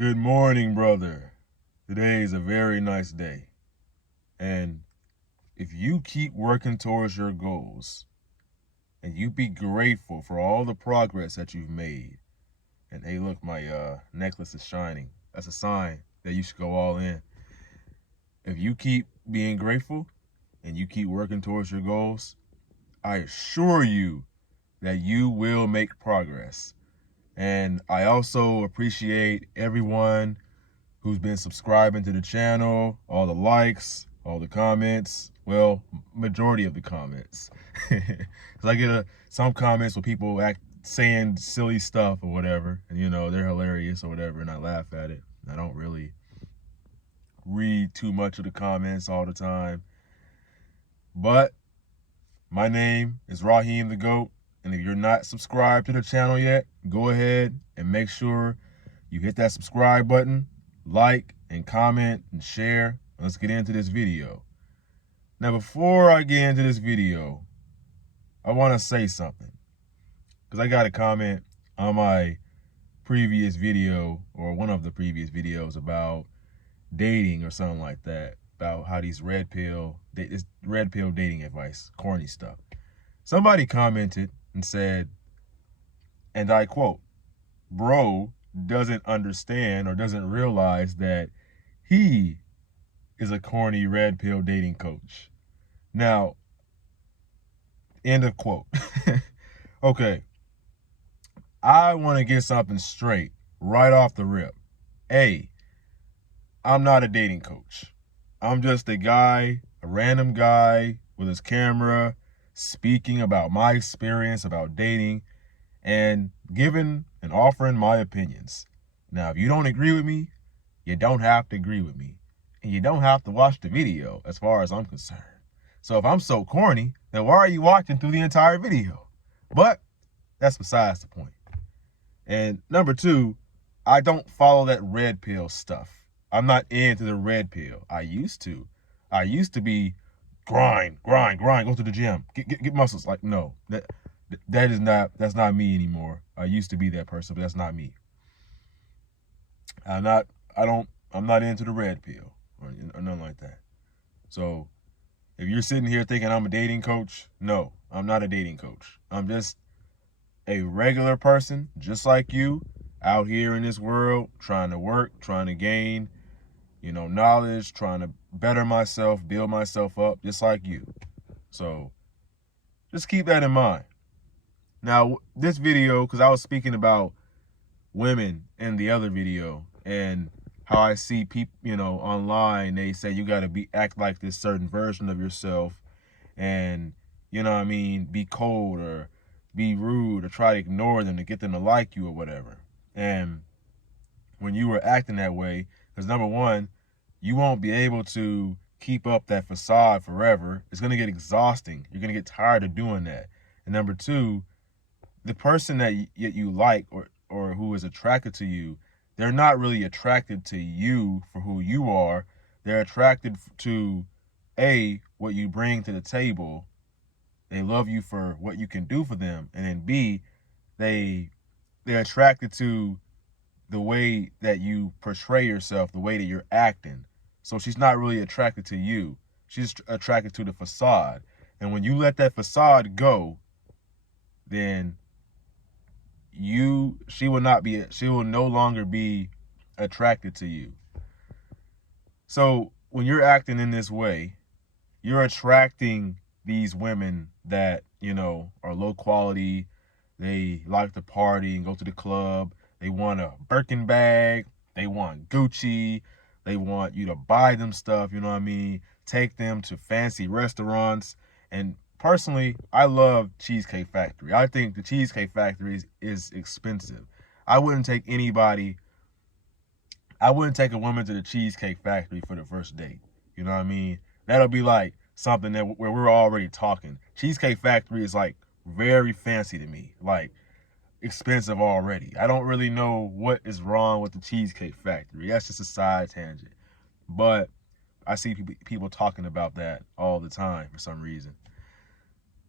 Good morning, brother. Today is a very nice day. And if you keep working towards your goals and you be grateful for all the progress that you've made, and hey, look, my necklace is shining. That's a sign that you should go all in. If you keep being grateful and you keep working towards your goals, I assure you that you will make progress. And I also appreciate everyone who's been subscribing to the channel, all the likes, all the comments. Well, majority of the comments. Because I get some comments where people act saying silly stuff or whatever, and they're hilarious or whatever, and I laugh at it. I don't really read too much of the comments all the time. But my name is Raheem the GOAT, and if you're not subscribed to the channel yet, go ahead and make sure you hit that subscribe button, like and comment and share. Let's get into this video. Now, before I get into this video, I want to say something, because I got a comment on my previous video, or one of the previous videos, about dating or something like that, about how this red pill dating advice, corny stuff. Somebody commented and said, and I quote, "Bro doesn't understand or doesn't realize that he is a corny red pill dating coach." Now, end of quote. Okay, I want to get something straight right off the rip. A, I'm not a dating coach. I'm just a random guy with his camera, speaking about my experience about dating and giving and offering my opinions. Now, if you don't agree with me, you don't have to agree with me. And you don't have to watch the video, as far as I'm concerned. So if I'm so corny, then why are you watching through the entire video? But that's besides the point. And number two, I don't follow that red pill stuff. I'm not into the red pill. I used to. I used to be grind, go to the gym, get muscles. Like, no, that's not me anymore. I used to be that person, but that's not me. I'm not into the red pill or nothing like that. So if you're sitting here thinking I'm a dating coach, no, I'm not a dating coach. I'm just a regular person, just like you, out here in this world, trying to work, trying to gain, knowledge, trying to better myself, build myself up, just like you. So just keep that in mind. Now, this video, because I was speaking about women in the other video, and how I see people, online, they say you got to act like this certain version of yourself, and be cold or be rude or try to ignore them to get them to like you or whatever. And when you were acting that way, because number one, you won't be able to keep up that facade forever. It's going to get exhausting. You're going to get tired of doing that. And number two, the person that you like or who is attracted to you, they're not really attracted to you for who you are. They're attracted to what you bring to the table. They love you for what you can do for them, and then B, they're attracted to the way that you portray yourself, the way that you're acting. So she's not really attracted to you. She's attracted to the facade. And when you let that facade go, then she will no longer be attracted to you. So when you're acting in this way, you're attracting these women that, are low quality. They like to party and go to the club. They want a Birkin bag. They want Gucci. They want you to buy them stuff, take them to fancy restaurants. And personally, I love Cheesecake Factory. I think the Cheesecake Factory is expensive. I wouldn't take a woman to the Cheesecake Factory for the first date. You know what I mean? That'll be like something where we're already talking. Cheesecake Factory is like very fancy to me, like expensive already. I don't really know what is wrong with the Cheesecake Factory. That's just a side tangent. But I see people talking about that all the time for some reason.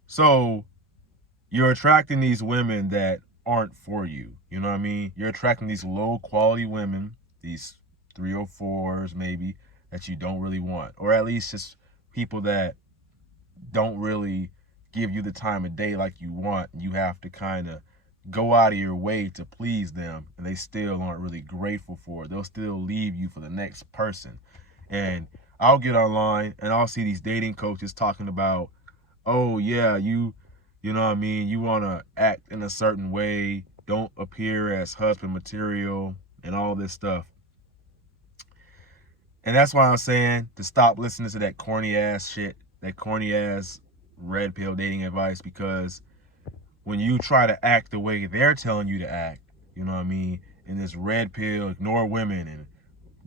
So you're attracting these women that aren't for you. You know what I mean? You're attracting these low quality women these 304s maybe that you don't really want, or at least just people that don't really give you the time of day like you want. You have to kind of go out of your way to please them, and they still aren't really grateful for it. They'll still leave you for the next person. And I'll get online and I'll see these dating coaches talking about, oh yeah, you know what I mean, you want to act in a certain way, don't appear as husband material and all this stuff. And that's why I'm saying to stop listening to that corny ass shit, that corny ass red pill dating advice, because when you try to act the way they're telling you to act, you know what I mean, in this red pill, ignore women and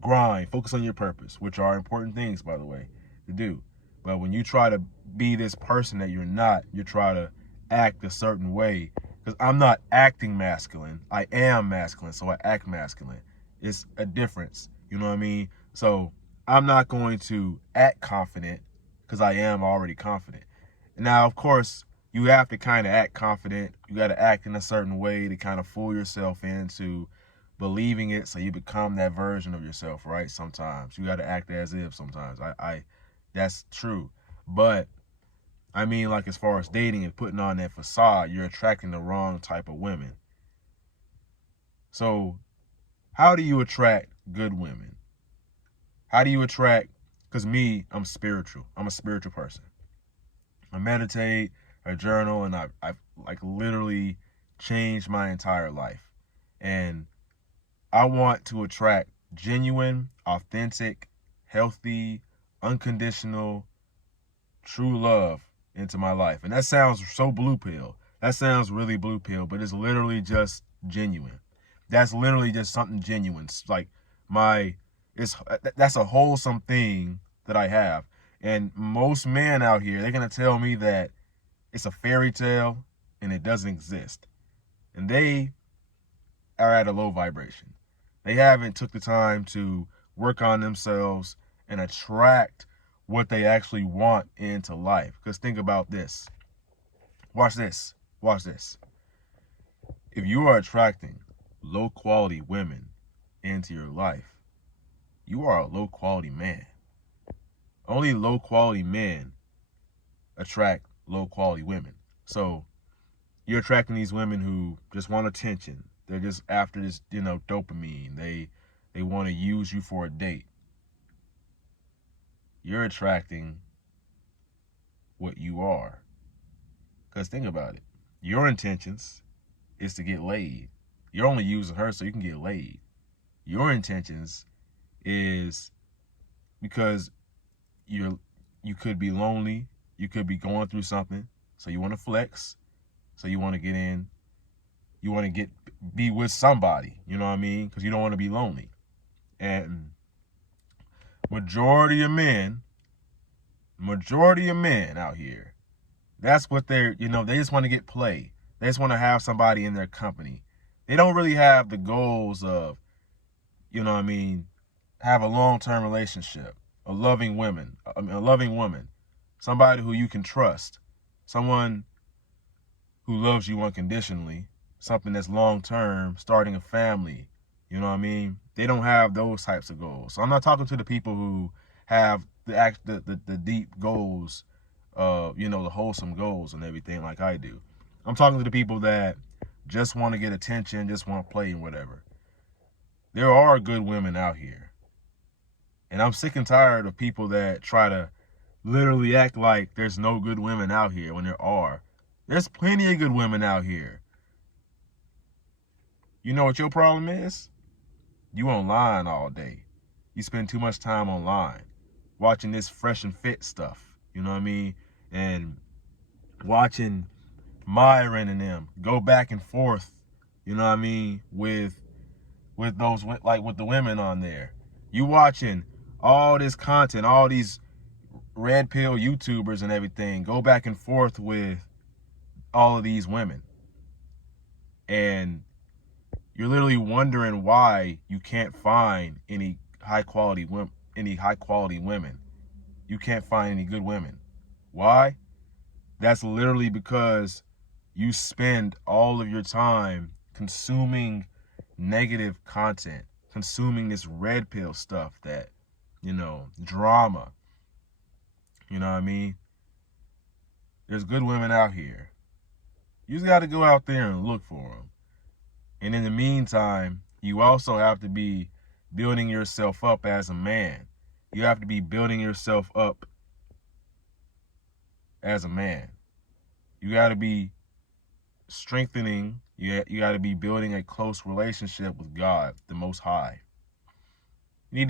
grind, focus on your purpose, which are important things, by the way, to do. But when you try to be this person that you're not, you try to act a certain way. Because I'm not acting masculine. I am masculine, so I act masculine. It's a difference. You know what I mean? So I'm not going to act confident because I am already confident. Now, of course, you have to kind of act confident. You got to act in a certain way to kind of fool yourself into believing it, so you become that version of yourself, right? Sometimes you got to act as if. Sometimes I that's true. But I mean, like, as far as dating and putting on that facade, you're attracting the wrong type of women. So how do you attract good women? How do you attract, because me, I'm spiritual. I'm a spiritual person. I meditate, I journal, and I've like literally changed my entire life. And I want to attract genuine, authentic, healthy, unconditional, true love into my life. And that sounds so blue pill. That sounds really blue pill, but it's literally just genuine. That's literally just something genuine. It's like that's a wholesome thing that I have. And most men out here, they're going to tell me that it's a fairy tale and it doesn't exist. And they are at a low vibration. They haven't took the time to work on themselves and attract what they actually want into life. Because think about this. Watch this. Watch this. If you are attracting low quality women into your life, you are a low quality man. Only low quality men attract low quality women. So you're attracting these women who just want attention. They're just after this, dopamine. They want to use you for a date. You're attracting what you are. Because think about it. Your intentions is to get laid. You're only using her so you can get laid. Your intentions is because you could be lonely. You could be going through something. So you want to flex. So you want to get in. You want to be with somebody. You know what I mean? Because you don't want to be lonely. And majority of men out here, that's what they just want to get play. They just want to have somebody in their company. They don't really have the goals of, have a long-term relationship, a loving woman, somebody who you can trust, someone who loves you unconditionally, something that's long-term, starting a family. You know what I mean? They don't have those types of goals. So I'm not talking to the people who have the deep goals, the wholesome goals and everything like I do. I'm talking to the people that just want to get attention, just want to play and whatever. There are good women out here. And I'm sick and tired of people that try to literally act like there's no good women out here when there are. There's plenty of good women out here. You know what your problem is? You online all day. You spend too much time online watching this fresh and fit stuff. You know what I mean? And watching Myron and them go back and forth, you know what I mean, with those, like with the women on there. You watching all this content, all these red pill YouTubers and everything go back and forth with all of these women. And you're literally wondering why you can't find any high quality women. You can't find any good women. Why? That's literally because you spend all of your time consuming negative content, consuming this red pill stuff that, drama. You know what I mean? There's good women out here. You just got to go out there and look for them. And in the meantime, you also have to be building yourself up as a man. You have to be building yourself up as a man. You got to be strengthening. You got to be building a close relationship with God, the Most High. You need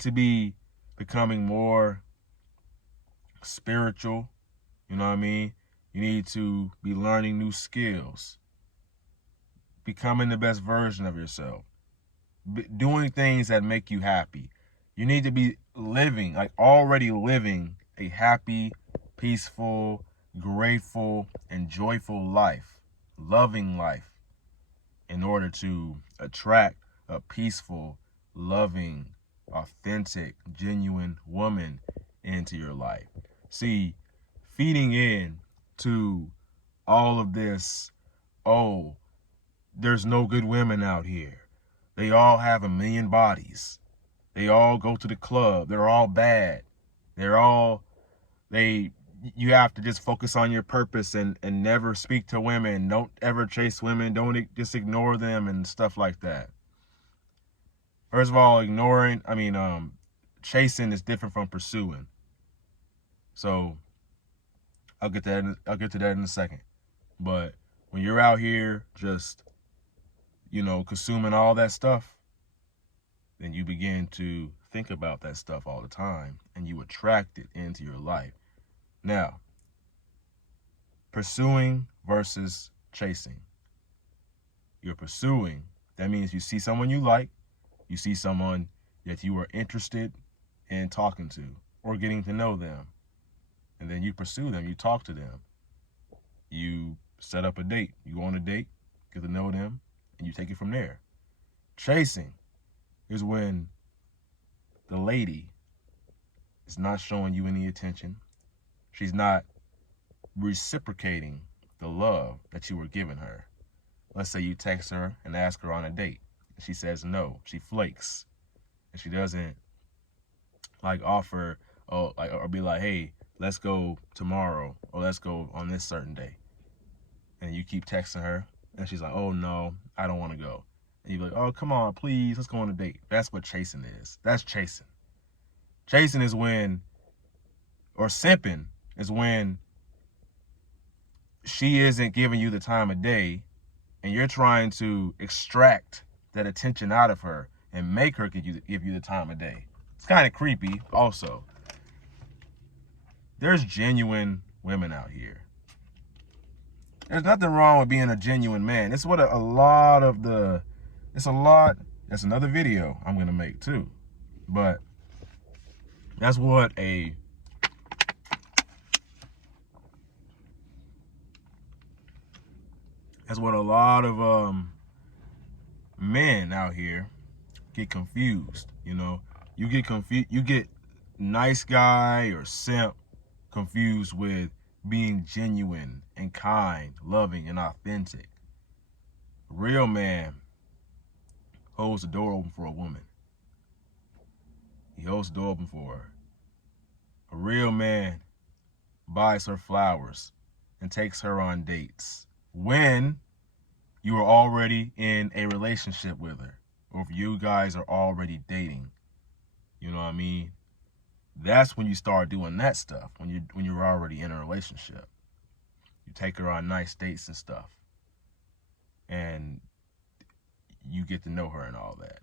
to be becoming more spiritual. You know what I mean? You need to be learning new skills, becoming the best version of yourself, doing things that make you happy. You need to be already living a happy, peaceful, grateful, and joyful life, loving life, in order to attract a peaceful, loving, authentic, genuine woman into your life. See, feeding in to all of this, oh, there's no good women out here. They all have 1,000,000 bodies. They all go to the club. They're all bad. You have to just focus on your purpose and never speak to women. Don't ever chase women. Don't just ignore them and stuff like that. First of all, chasing is different from pursuing. So I'll get to that in a second. But when you're out here just, consuming all that stuff, then you begin to think about that stuff all the time and you attract it into your life. Now, pursuing versus chasing. You're pursuing. That means you see someone you like, you see someone that you are interested in talking to or getting to know them. And then you pursue them, you talk to them. You set up a date. You go on a date, get to know them, and you take it from there. Chasing is when the lady is not showing you any attention. She's not reciprocating the love that you were giving her. Let's say you text her and ask her on a date. And she says no. She flakes. And she doesn't offer or be like, hey, let's go tomorrow or let's go on this certain day. And you keep texting her and she's like, oh no, I don't want to go. And you're like, oh, come on, please, let's go on a date. That's what chasing is. That's chasing. Chasing is simping is when she isn't giving you the time of day and you're trying to extract that attention out of her and make her give you the time of day. It's kind of creepy also. There's genuine women out here. There's nothing wrong with being a genuine man. It's what that's another video I'm going to make too. But that's what a lot of men out here get confused. You get confused. You get nice guy or simp confused with being genuine and kind, loving and authentic. A real man holds the door open for a woman. He holds the door open for her. A real man buys her flowers and takes her on dates when you are already in a relationship with her, or if you guys are already dating. You know what I mean? That's when you start doing that stuff, when you're already in a relationship. You take her on nice dates and stuff, and you get to know her and all that.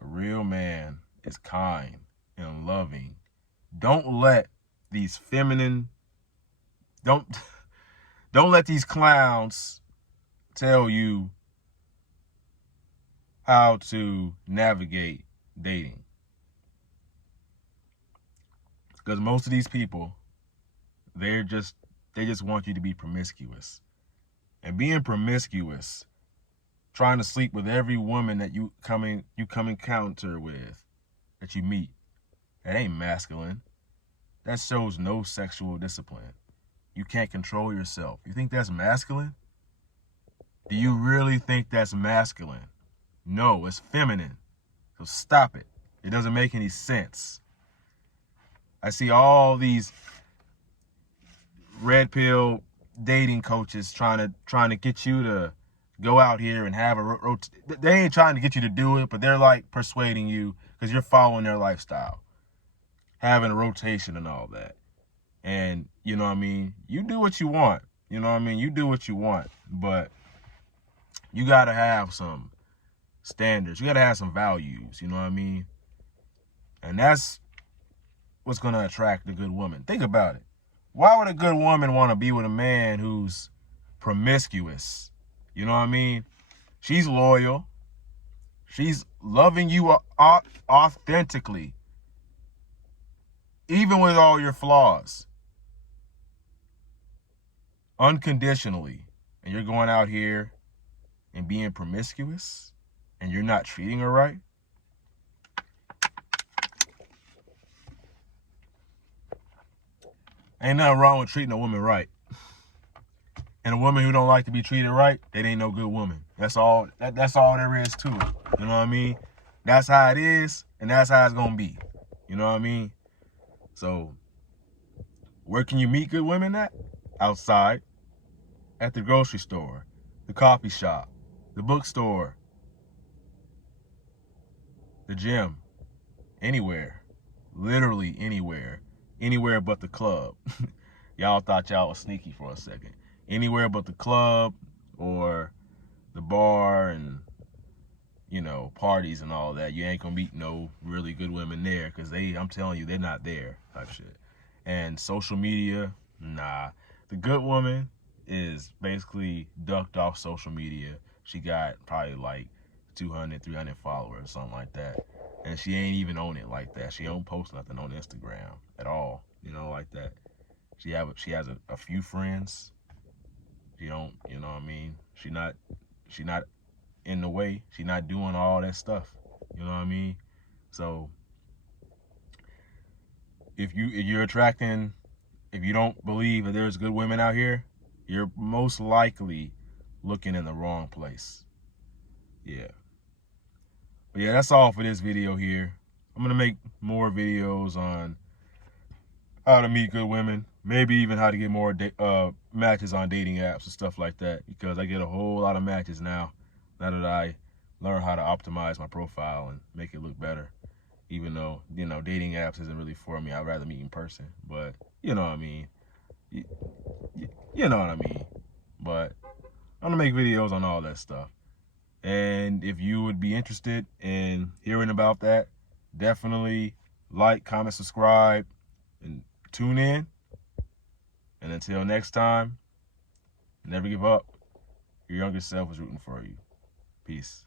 A real man is kind and loving. Don't let these don't let these clowns tell you how to navigate dating. Because most of these people, they just want you to be promiscuous. And being promiscuous, trying to sleep with every woman that you come encounter with, that you meet, that ain't masculine. That shows no sexual discipline. You can't control yourself. You think that's masculine? Do you really think that's masculine? No, it's feminine. So stop it. It doesn't make any sense. I see all these red pill dating coaches trying to get you to go out here and have they ain't trying to get you to do it, but they're like persuading you because you're following their lifestyle, having a rotation and all that. And you know what I mean? You do what you want. You know what I mean? You do what you want, but you got to have some standards. You got to have some values, you know what I mean? And that's what's going to attract a good woman. Think about it. Why would a good woman want to be with a man who's promiscuous? You know what I mean? She's loyal. She's loving you authentically, even with all your flaws, unconditionally. And you're going out here and being promiscuous, and you're not treating her right? Ain't nothing wrong with treating a woman right. And a woman who don't like to be treated right, that ain't no good woman. That's all there is to it. You know what I mean? That's how it is, and that's how it's gonna be. You know what I mean? So where can you meet good women at? Outside, at the grocery store, the coffee shop, the bookstore, the gym, anywhere. Literally anywhere. Anywhere but the club. Y'all thought y'all was sneaky for a second. Anywhere but the club or the bar and, you know, parties and all that. You ain't gonna meet no really good women there because I'm telling you, they're not there type shit. And social media, nah. The good woman is basically ducked off social media. She got probably like 200, 300 followers, something like that. And she ain't even on it like that. She don't post nothing on Instagram at all, you know, like that. She has a few friends. She don't, you know what I mean? She not in the way. She not doing all that stuff. You know what I mean? So if you don't believe that there's good women out here, you're most likely looking in the wrong place. Yeah. But yeah, that's all for this video here. I'm gonna make more videos on how to meet good women, maybe even how to get more matches on dating apps and stuff like that, because I get a whole lot of matches now that I learn how to optimize my profile and make it look better. Even though, you know, dating apps isn't really for me. I'd rather meet in person, but you know what I mean. You know what I mean. But I'm gonna make videos on all that stuff. And if you would be interested in hearing about that, definitely like, comment, subscribe, and tune in. And until next time, never give up. Your younger self is rooting for you. Peace.